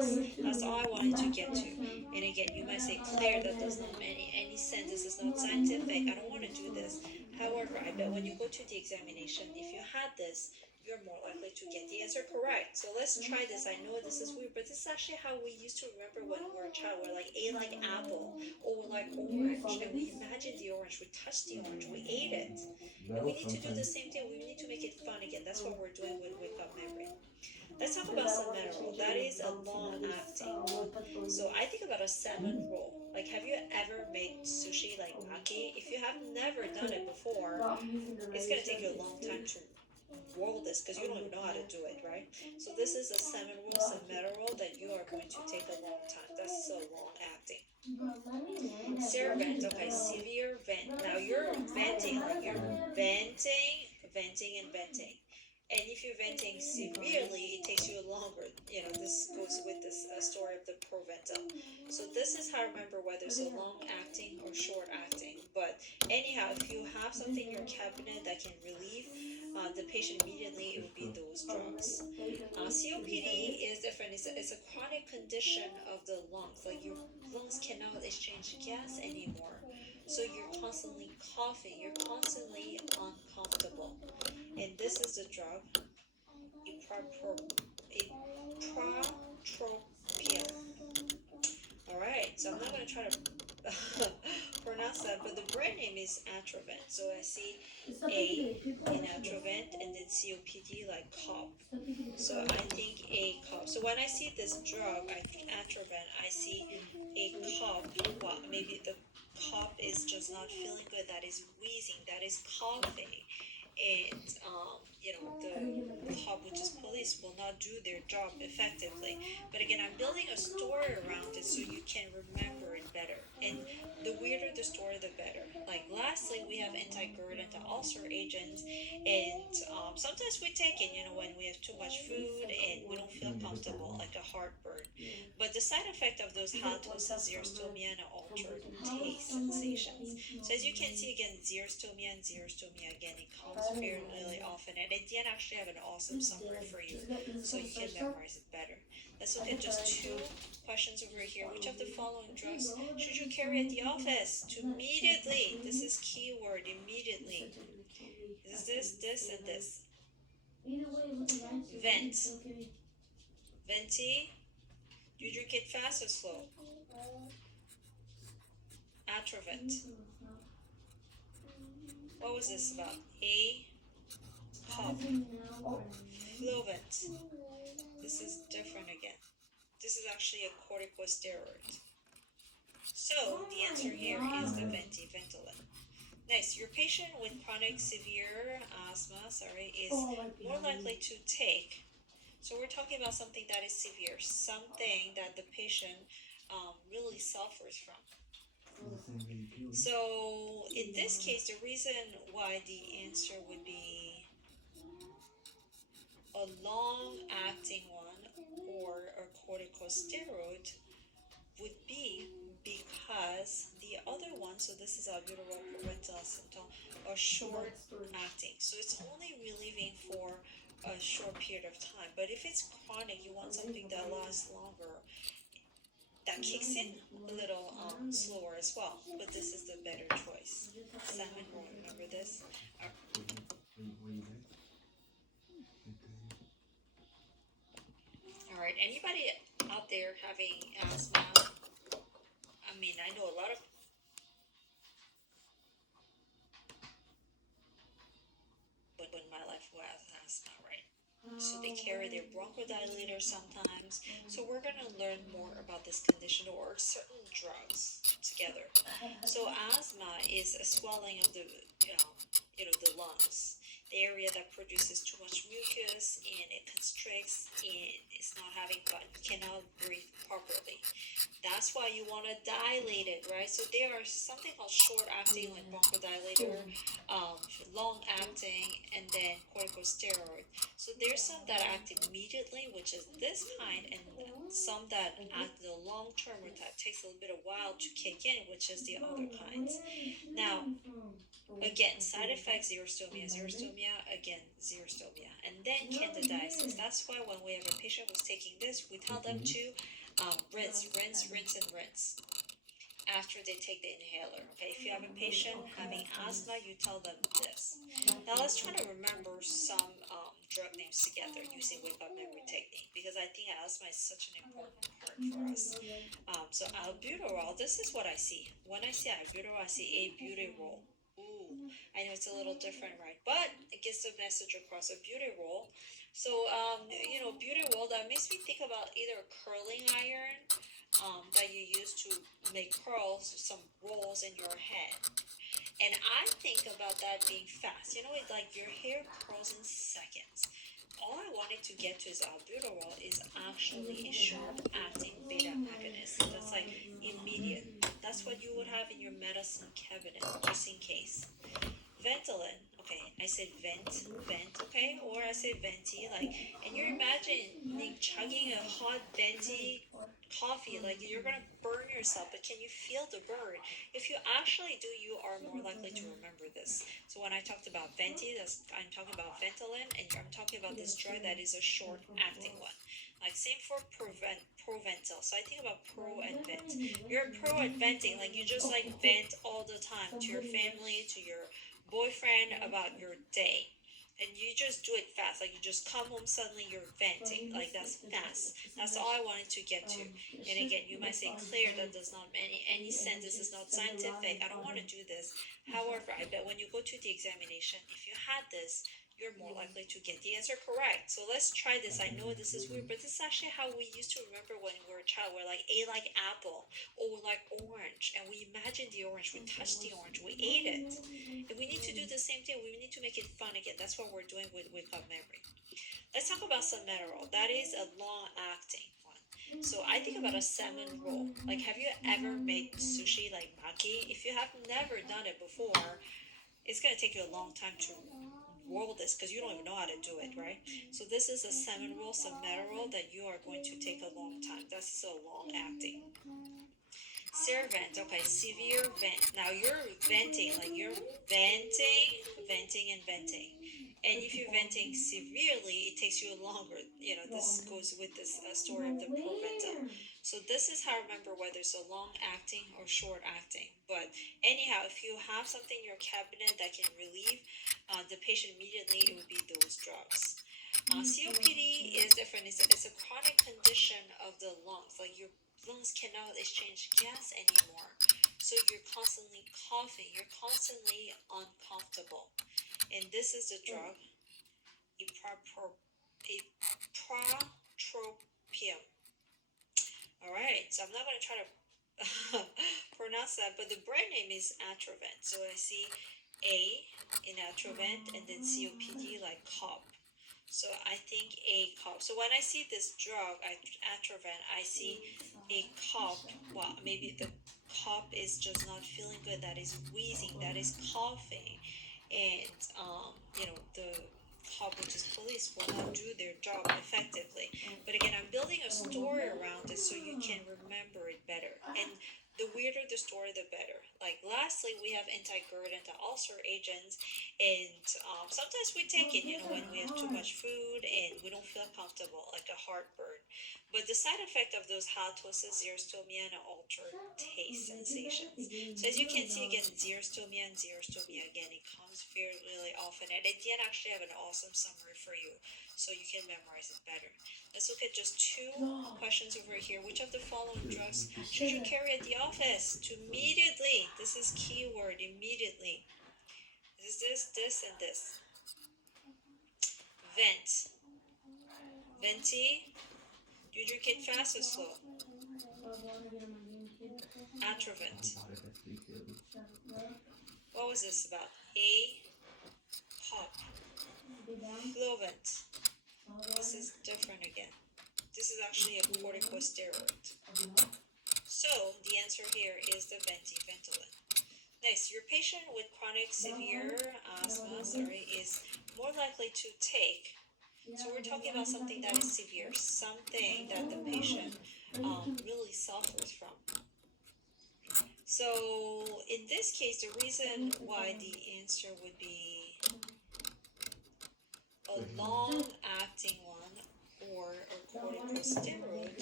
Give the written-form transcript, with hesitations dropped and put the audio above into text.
That's all I wanted to get to. And again, you might say, Claire, that does not make any sense. This is not scientific. I don't want to do this. However, I bet when you go to the examination, if you had this, you're more likely to get the answer correct. So let's try this. I know this is weird, but this is actually how we used to remember when we were a child. We're like A like apple, or we're like orange, and we imagined the orange, we touched the orange, we ate it. And we need to do the same thing. We need to make it fun again. That's what we're doing with Wake Up Memory. Let's talk about salmeterol. That is a long acting. So I think about a salmon roll. Like, have you ever made sushi like maki? If you have never done it before, it's gonna take you a long time to roll this because you don't even know how to do it, right? So this is a salmon roll, salmeterol that you are going to take a long time. That's so long acting. Severe vent, okay, severe vent. Now you're venting, like you're venting, and venting. And if you're venting severely, it takes you longer. You know, this goes with this story of the Proventil. So this is how I remember whether it's a long acting or short acting. But anyhow, if you have something in your cabinet that can relieve the patient immediately, it would be those drugs. COPD is different. It's a chronic condition of the lungs. Like your lungs cannot exchange gas anymore. So you're constantly coughing. You're constantly uncomfortable. And this is the drug, ipratropium. All right, so I'm not going to try to pronounce that, but the brand name is Atrovent. So I see A in Atrovent and then COPD like COP. So I think a COP. So when I see this drug, Atrovent, I see a COP. Well, maybe the COP is just not feeling good. That is wheezing. That is coughing. And the COP, which is police, will not do their job effectively. But again, I'm building a story around it so you can remember it better. And the weirder the story, the better. Like lastly, we have anti-GERD, anti-ulcer agents, and sometimes we take it, when we have too much food and we don't feel comfortable, like a heartburn. But the side effect of those halitosis, xerostomia, and altered taste sensations. So as you can see again, xerostomia and xerostomia again, it comes fairly often. And at the end, I actually have an awesome summary for you, so you can memorize it better. Let's look at just two questions over here. Which of the following drugs should you carry at the office to immediately? This is keyword, immediately. Is this, and this. Vent. Venti. Do you drink it fast or slow? Atrovent. What was this about? A COP. Flovent. This is different again. This is actually a corticosteroid. So the answer here is the Ventolin. Next, your patient with chronic severe asthma, is more likely to take. So we're talking about something that is severe, something that the patient really suffers from. So in this case, the reason why the answer would be a long-acting one or a corticosteroid would be because the other one, so this is albuterol proventil symptom, are short acting. So it's only relieving for a short period of time. But if it's chronic, you want something that lasts longer. That kicks in a little slower as well. But this is the better choice. Salmon roll, remember this? All right, anybody out there having asthma? I mean, I know a lot of people in my life who have asthma, right? So they carry their bronchodilator sometimes. So we're going to learn more about this condition or certain drugs together. So asthma is a swelling of the the lungs, the area that produces too much mucus and it constricts and it's not having fun. You cannot breathe properly. That's why you want to dilate it, right? So there are something called short acting, like bronchodilator, long acting, and then corticosteroid. So there's some that act immediately, which is this kind, and some that act the long term, or that takes a little bit of while to kick in, which is the other kinds. Now, Again, side effects, xerostomia, again, xerostomia, and then candidiasis. That's why when we have a patient who's taking this, we tell them to rinse, rinse, rinse, and rinse after they take the inhaler. Okay, if you have a patient having asthma, you tell them this. Now let's try to remember some drug names together using wake up memory technique because I think asthma is such an important part for us. So albuterol, this is what I see. When I see albuterol, I see albuterol. Ooh, I know it's a little different, right? But it gets the message across. A butyrol. So, butyrol, that makes me think about either a curling iron that you use to make curls, some rolls in your head. And I think about that being fast. You know, it's like your hair curls in seconds. All I wanted to get to is albuterol is actually a short-acting beta agonist. That's like immediate. That's what you would have in your medicine cabinet, just in case. Ventolin. Okay, I said vent, okay? Or I say venti, like, and you're imagining chugging a hot venti coffee, like you're gonna burn yourself, but can you feel the burn? If you actually do, you are more likely to remember this. So when I talked about venti, I'm talking about Ventolin, and I'm talking about this drug that is a short-acting one. Like same for Proventil. So I think about pro and vent. You're pro at venting, like you just like vent all the time to your family, to your boyfriend about your day. And you just do it fast. Like you just come home suddenly you're venting. Like that's fast. That's all I wanted to get to. And again, you might say, Claire, that does not make any sense. This is not scientific. I don't want to do this. However, I bet when you go to the examination, if you had this, you're more likely to get the answer correct. So let's try this. I know this is weird, but this is actually how we used to remember when we were a child. We're like A like apple, O like orange, and we imagined the orange, we touched the orange, we ate it. And we need to do the same thing. We need to make it fun again. That's what we're doing with Wake Up Memory. Let's talk about Salmeterol. That is a long-acting one. So I think about a salmon roll. Like, have you ever made sushi like maki? If you have never done it before, it's gonna take you a long time to roll this because you don't even know how to do it, right? So this is a salmon roll, Salmeterol that you are going to take a long time. That's so long-acting. Servant, okay, severe vent. Now you're venting, like you're venting, and venting. And if you're venting severely, it takes you longer. You know, this goes with this story of the Proventil. So this is how I remember whether it's a long acting or short acting. But anyhow, if you have something in your cabinet that can relieve the patient immediately, it would be those drugs. COPD is different. It's a chronic condition of the lungs. Like your lungs cannot exchange gas anymore. So you're constantly coughing. You're constantly uncomfortable. And this is the drug, ipratropium. All right, so I'm not going to try to pronounce that, but the brand name is Atrovent. So I see A in Atrovent and then COPD like COP. So I think a cough. So when I see this drug, Atrovent, I see a cough. Well, maybe the cough is just not feeling good. That is wheezing. That is coughing, and the cough, which is police, will not do their job effectively. But again, I'm building a story around it so you can remember it better. And the weirder the story, the better. Like lastly, we have anti-GERD, anti-ulcer agents, and sometimes we take it, when we have too much food and we don't feel comfortable, like a heartburn. But the side effect of those halitosis, xerostomia, and altered taste sensations. So as you can see again, xerostomia and xerostomia again, it comes fairly often. And at the end, I actually have an awesome summary for you so you can memorize it better. Let's look at just two questions over here. Which of the following drugs should you carry at the office to immediately? This is keyword, immediately. This, and this. Vent. Venti. Do you drink it fast or slow? Atrovent. What was this about? A pop. Flovent. This is different again. This is actually a corticosteroid. So the answer here is the Ventolin. Next, your patient with chronic severe asthma, is more likely to take. So we're talking about something that is severe, something that the patient really suffers from. So in this case, the reason why the answer would be a long-acting one or a corticosteroid